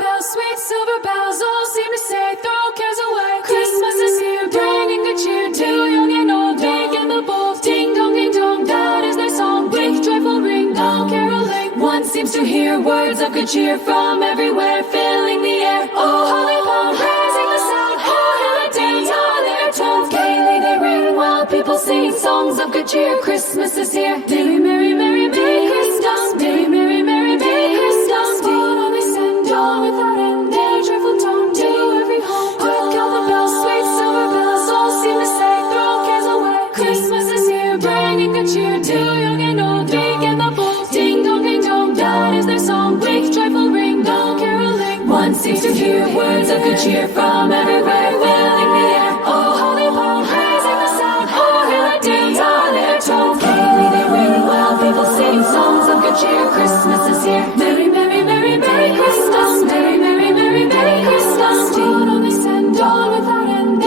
bells, sweet silver bells, all seem to say, throw cares away. Christmas is here, bringing good cheer to young and old, big and the bold. Ding dong, that is their song, with joyful ring, all caroling. One seems to hear words of good cheer from everywhere, filling the air. Oh, holly palm, raising the sound, oh, hill and dance, all their tones. Gaily they ring while people sing songs of good cheer. Christmas is here. Merry, merry, merry, merry Christmas. Merry, merry, merry, merry Christmas. What all they send, all without end, their joyful tone to every home. Quick all the bells, sweet silver bells, all seem to say, throw cares away. Christmas is here, bringing good cheer to young and old, big and the bold. Ding dong, that is their song, with joyful ring, all caroling. One seems to hear words of good cheer from everywhere, filling the air. Oh, holly palm, raising the sound, oh, hill and dance, all their tones. Gaily they ring while people sing songs of good cheer. Christmas is here. Merry, merry, merry, merry Christmas. Merry, merry, merry, merry Christmas. What all they send, all without end.